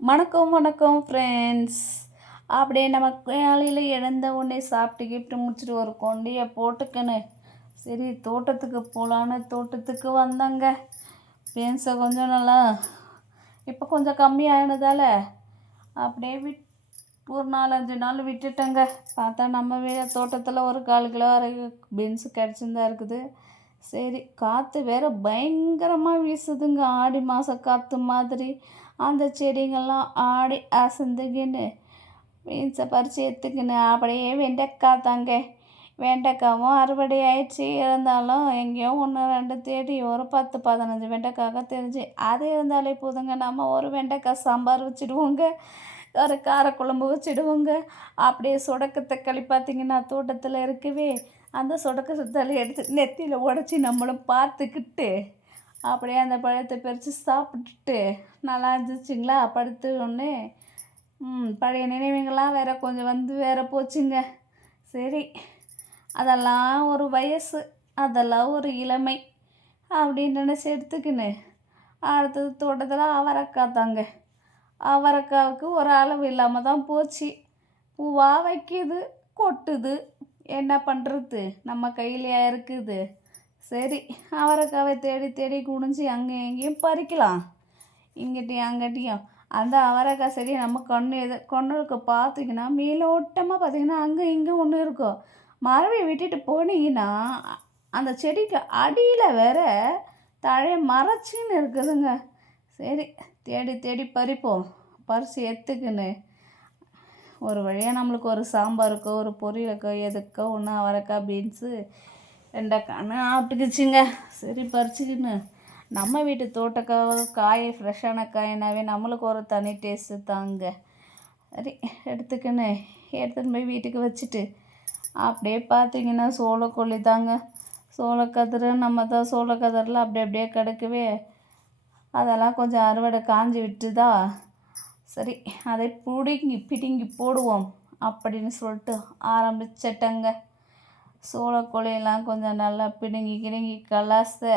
வணக்கம் வணக்கம் ஃப்ரெண்ட்ஸ். அப்படியே நம்ம காலையில் எழுந்த உடனே சாப்பிட்டு முடிச்சுட்டு ஒரு கொண்டையை போட்டுக்கன்னு சரி தோட்டத்துக்கு போகலான்னு தோட்டத்துக்கு வந்தாங்க. பேன்ஸை கொஞ்சம் நல்லா இப்போ கொஞ்சம் கம்மியானதால் அப்படியே ஒரு 4-5 நாள் விட்டுட்டேங்க. பார்த்தா நம்ம தோட்டத்தில் ஒரு 1/4 கிலோ அரை பீன்ஸு கிடச்சிருந்தா இருக்குது. சரி காற்று வேறு பயங்கரமாக வீசுதுங்க. ஆடி மாதம் காற்று மாதிரி அந்த செடிங்கள்லாம் ஆடி அசந்துக்கின்னு பீன்ஸை பறித்து எடுத்துக்கின்னு அப்படியே வெண்டைக்காய் தாங்க. வெண்டைக்காவும் அறுவடை ஆயிடுச்சு. இருந்தாலும் எங்கேயோ 1-2 தேடி ஒரு 10-15 வெண்டைக்காக தெரிஞ்சு அது இருந்தாலே போதுங்க. நம்ம ஒரு வெண்டைக்காய் சாம்பார் வச்சுடுவோங்க, ஒரு காரக்குழம்பு வச்சுடுவோங்க. அப்படியே சொடக்கு தக்காளி பார்த்திங்கன்னா தோட்டத்தில் இருக்கவே அந்த சொடக்கு தக்காளி எடுத்து நெத்தியில் உடச்சி நம்மளும் பார்த்துக்கிட்டு அப்படியே அந்த பழத்தை பறித்து சாப்பிட்டுட்டு நல்லா இருந்துச்சுங்களா. படுத்து ஒன்று பழைய நினைவுகள்லாம் வேறு கொஞ்சம் வேறு போச்சுங்க. சரி அதெல்லாம் ஒரு வயசு, அதெல்லாம் ஒரு இளமை அப்படின்னு நினச்சி எடுத்துக்கின்னு அடுத்தது தோட்டத்தில் அவரைக்காய் தாங்க. அவரைக்காவுக்கு ஒரு அளவு இல்லாமல் தான் போச்சு. பூவாக வைக்கிது, கொட்டுது, என்ன பண்ணுறது, நம்ம கையிலையா இருக்குது. சரி அவரைக்காவை தேடி தேடி குனிஞ்சு அங்கே எங்கேயும் பறிக்கலாம், இங்கிட்டையும் அங்கிட்டையும். அந்த அவரைக்காய் செடி நம்ம கண்ணுக்கு பார்த்திங்கன்னா மேலோட்டமாக பார்த்திங்கன்னா அங்கே இங்கே ஒன்று இருக்கும். மரவை விட்டுட்டு போனீங்கன்னா அந்த செடிக்கு அடியில் வேற தழையை மறைச்சின்னு இருக்குதுங்க. சரி தேடி தேடி பறிப்போம். பறித்து எடுத்துக்கின்னு ஒரு வழியாக நம்மளுக்கு ஒரு சாம்பாருக்கோ ஒரு பொரியலுக்கோ எதுக்கோ ஒன்று அவரைக்காய் பீன்ஸு வெண்டைக்காய்னு ஆப்பிட்டுக்குச்சுங்க. சரி பறிச்சுக்கின்னு நம்ம வீட்டு காய் ஃப்ரெஷ்ஷான காயினாவே நம்மளுக்கு ஒரு தனி டேஸ்ட்டு தாங்க. சரி எடுத்துன்னு போய் வீட்டுக்கு வச்சுட்டு அப்படியே பார்த்திங்கன்னா சோளக்கொல்லி தாங்க. சோளக்கதிர் நம்ம தான் சோளக்கதிரில் அப்படியே கிடக்கவே அதெல்லாம் கொஞ்சம் அறுவடை காஞ்சி விட்டுதா. சரி அதை பிடுங்கி போடுவோம் அப்படின்னு சொல்லிட்டு ஆரம்பிச்சிட்டங்க. சோளக்கொல்லியெல்லாம் கொஞ்சம் நல்லா பிடுங்கி கலாச.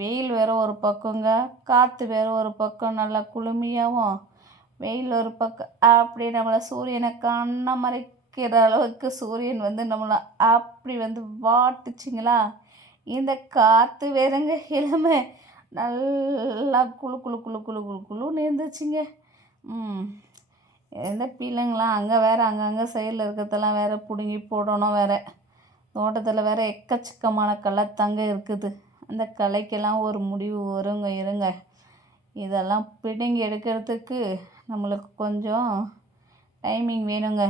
வெயில் வேறு ஒரு பக்கங்க, காற்று வேறு ஒரு பக்கம், நல்லா குளுமையாகவும் வெயில் ஒரு பக்கம். அப்படி நம்மளை சூரியனை கண்ணை மறைக்கிற அளவுக்கு சூரியன் நம்மளை அப்படி வாட்டுச்சிங்களா. இந்த காற்று வேறுங்க இளமை நல்லா குழு குழு குழு குழு குழு குழுன்னு இருந்துச்சுங்க. எந்த பிள்ளைங்களாம் அங்கே வேறு அங்கங்கே சைடில் இருக்கிறதெல்லாம் வேறு பிடுங்கி போடணும். வேறு தோட்டத்தில் வேறு எக்கச்சக்கமான களைத்தாங்க இருக்குது. அந்த களைக்கெல்லாம் ஒரு முடிவு வருங்க. இருங்க, இதெல்லாம் பிடுங்கி எடுக்கிறதுக்கு நம்மளுக்கு கொஞ்சம் டைமிங் வேணுங்க.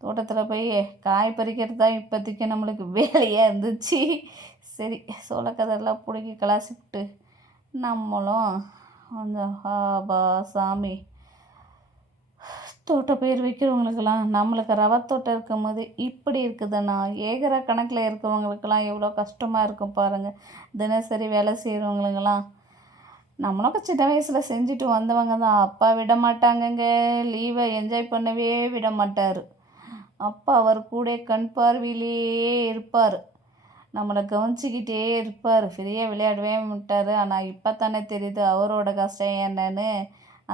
தோட்டத்தில் போய் காய் பறிக்கிறது தான் இப்போதைக்கு நம்மளுக்கு வேலையாக இருந்துச்சு. சரி சோளக்கதெல்லாம் பிடுங்கி கலாசிவிட்டு நம்மளும் அந்த ஆபா சாமி தோட்டப்பயிர் வைக்கிறவங்களுக்கெல்லாம் நம்மளுக்கு ரவை தோட்டம் இருக்கும் போது இப்படி இருக்குதுன்னா ஏக்கரை கணக்கில் இருக்கிறவங்களுக்கெல்லாம் எவ்வளோ கஷ்டமாக இருக்கும் பாருங்கள். தினசரி வேலை செய்கிறவங்களுக்கெல்லாம் நம்மளுக்கும் சின்ன வயசில் செஞ்சுட்டு வந்தவங்க தான். அப்பா விட மாட்டாங்கங்க, லீவை என்ஜாய் பண்ணவே விட மாட்டார். அப்பா அவர் கூட கண் பார்வையிலே இருப்பார், நம்மளை கவனிச்சிக்கிட்டே இருப்பார், ஃப்ரீயாக விளையாடவே விட்டார். ஆனால் இப்போ தானே தெரியுது அவரோட கஷ்டம் என்னன்னு.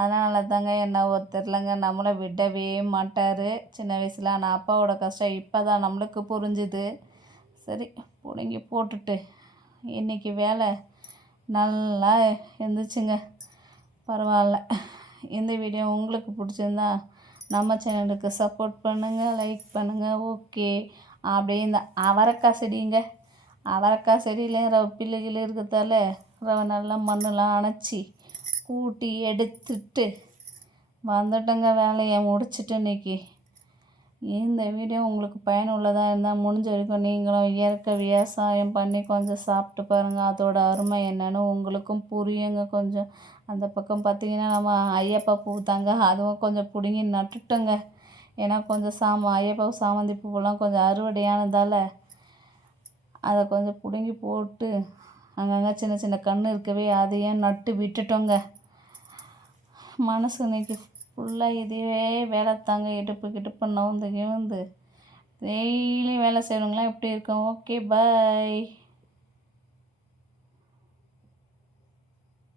அதனால தாங்க என்னவோ தெரிலங்க, நம்மளை விடவே மாட்டார் சின்ன வயசில். ஆனால் அப்பாவோட கஷ்டம் இப்போ தான் நம்மளுக்கு புரிஞ்சுது. சரி பிடுங்கி போட்டுட்டு இன்றைக்கி வேலை நல்லா இருந்துச்சுங்க. பரவாயில்ல. இந்த வீடியோ உங்களுக்கு பிடிச்சிருந்தா நம்ம சேனலுக்கு சப்போர்ட் பண்ணுங்கள், லைக் பண்ணுங்கள். ஓகே. அப்படியே இந்த அவரைக்காய் செடிங்க, அவரைக்காய் செடியிலேயும் பிள்ளைகள் இருக்கிறதால நல்லா மண்ணெலாம் அணைச்சி கூட்டி எடுத்துட்டு வந்துட்டேங்க. வேலையை முடிச்சுட்டு இன்றைக்கி. இந்த வீடியோ உங்களுக்கு பயனுள்ளதாக இருந்தால் முடிஞ்ச வரைக்கும் நீங்களும் இயற்கை விவசாயம் பண்ணி கொஞ்சம் சாப்பிட்டு பாருங்கள். அதோட அருமை என்னன்னு உங்களுக்கும் புரியுங்க. கொஞ்சம் அந்த பக்கம் பார்த்திங்கன்னா நம்ம ஐயப்பா பூ தாங்க, அதுவும் கொஞ்சம் பிடுங்கி நட்டுட்டோங்க. ஏன்னா கொஞ்சம் ஐயப்பா சாமந்தி பூவெல்லாம் கொஞ்சம் அறுவடையானதால் அதை கொஞ்சம் பிடுங்கி போட்டு அங்கங்கே சின்ன சின்ன கன்று இருக்கவே அதையும் நட்டு விட்டுட்டோங்க. மனசு இன்னைக்கு ஃபுல்லாக இதுவே வேலை தாங்க. இடுப்பு நவுந்து டெய்லி வேலை செய்கிறவங்களாம் எப்படி இருக்கும். Okay bye.